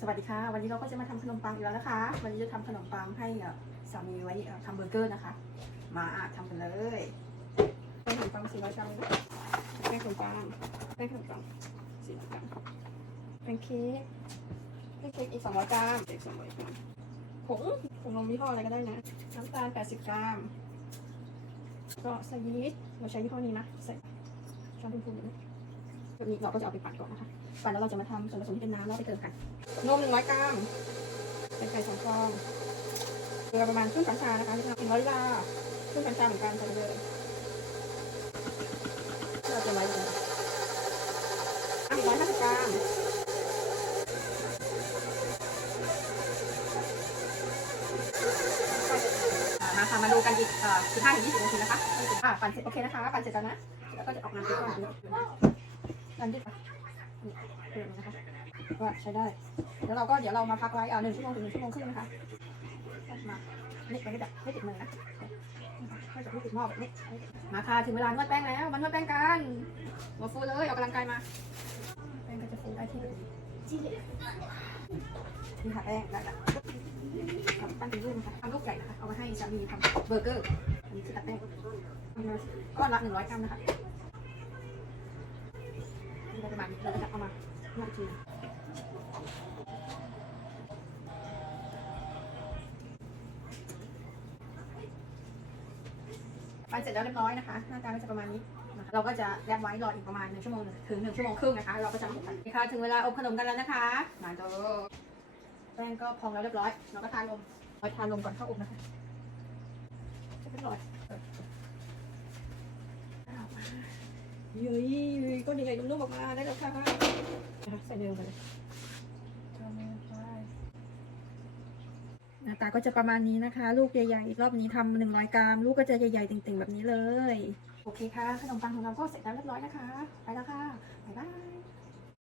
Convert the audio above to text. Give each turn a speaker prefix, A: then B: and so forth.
A: สวัสดีค่ะ วันนี้เราก็จะมาทำขนมปังอีกแล้วนะคะ วันนี้จะทำขนมปังให้สามีไว้เอ่อทำเบอร์เกอร์นะคะ มาทำกันเลยแป้งขนมปัง400กรัมนะแป้งขนมปังแป้งขนมปัง400กรัมแป้งเค้กแป้งเค้กอีก200กรัมอีก200กรัมผงผงนมยี่ห้ออะไรก็ได้นะน้ำตาล80กรัมก็ใส่ยีสต์เราใช้ยี่ห้อนี้นะใส่ช้อนพูนๆนะ แบบนี้เราก็จะเอาไปปั่นก่อนนะคะ ปั่นแล้วเราจะมาทำส่วนผสมที่เป็นน้ำแล้วไปเติมกัน นมหนึ่งร้อยกรัมเป็นไก่สองฟองเกลือประมาณครึ่งช้อนชานะคะที่ทำเป็นร้อยลาครึ่งช้อนชาเหมือนกันใส่ไปเลยเราจะไว้เลยอะร้อยห้าสิบกรัมมาค่ะมาดูกันอีกสิบห้าถึงยี่สิบนาทีนะคะอะปั่นเสร็จโอเคนะคะ ปั่นเสร็จแล้วนะ แล้วก็จะออกมาเป็นก้อน แบบนี้ปั่นดิบนี่เพื่อนนะคะว่าใช้ได้ แล้วเราก็เดี๋ยวเรามาพักไว้เอาหนึ่งชั่วโมงถึงหนึ่งชั่วโมงครึ่งนะคะมานี่ไปไม่แบบไม่ติดมือนะไม่จะไม่ติดหม้อแบบนี้ มาค่ะถึงเวลานวดแป้งแล้ว มานวดแป้งกันมาฟูเลยออกกำลังกายมา แป้งก็จะฟูได้ที่แบบนี้นี่ค่ะแป้งได้ละทำปั้นเป็นรูปนะคะทำลูกใหญ่นะคะ เอามาให้สามีทำเบอร์เกอร์ อันนี้คือตัดแป้งก้อนละหนึ่งร้อยกรัมนะคะ นี่ประมาณนี้เราจะเอามานวกทีปั่นเสร็จแล้วเรียบร้อยนะคะ หน้าตาก็จะประมาณนี้นะคะเราก็จะแยบไว้รออีกประมาณหนึ่งชั่วโมงถึงหนึ่งชั่วโมงครึ่งนะคะ เราก็จะอบกันนี่ค่ะถึงเวลาอบขนมกันแล้วนะคะมาดูแป้งก็พองแล้วเรียบร้อย เราก็ทานลมเราทานลมก่อนเข้าอบนะคะเรียบร้อยเอามา เย้ยก้อนใหญ่ๆนุ่มๆออกมาได้แล้วค่ะนะคะใส่เนยลงไปเลยทำเนยไปหน้าตาก็จะประมาณนี้นะคะ ลูกใหญ่ๆรอบนี้ทำหนึ่งร้อยกรัมลูกก็จะใหญ่ๆติ่งๆแบบนี้เลย โอเคค่ะขนมปังของเราก็เสร็จแล้วเรียบร้อยนะคะ ไปแล้วค่ะบ๊ายบาย